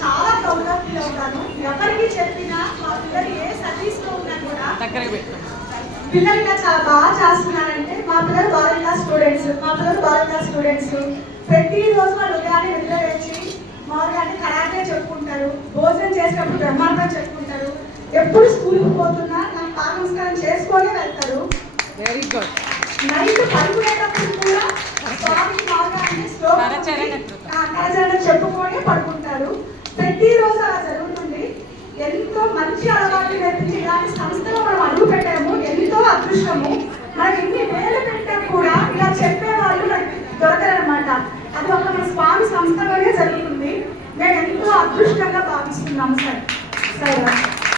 చాలా ప్రౌడ్గా ఫీల్ అవుతాను. ఎవరికి చెప్పినా మా పిల్లలు ఏ సర్వీస్లో ఉన్నా కూడా పిల్లలు ఇలా చాలా బాగా చేస్తున్నారంటే మా పిల్లలు బాగా స్టూడెంట్స్ ప్రతిరోజు వాళ్ళు ఉదయాన్నే నిద్ర వచ్చి మామూలుగా అంటే కరాటే చెప్పుకుంటారు, భోజనం చేసేటప్పుడు బ్రహ్మాండం చెప్పుకుంటారు, ఎప్పుడు స్కూల్కి పోతున్నా నాకు నమస్కారం చేసుకొని వెళ్తారు. Very good. నైట్ పడుకునేటప్పుడు కూడా స్వామికి మామూలుగా అంటే కరచరణం చెప్పుకొని పడుకుంటారు. ప్రతిరోజు అలా జరుగుతుంది. ఎంతో మంచి అలవాట్లు నేర్పించి ఇలాంటి సంస్థలో మనం అడుగు పెట్టాము. ఎంతో అదృష్టము. మనకి ఎన్ని వేలు పెట్టా కూడా ఇలా చెప్పేవాళ్ళు మనకి దొరకరనమాట. అది ఒక మన స్వామి సంస్థలోనే జరుగుతుంది. మేము ఎంతో అదృష్టంగా భావిస్తున్నాము సార్.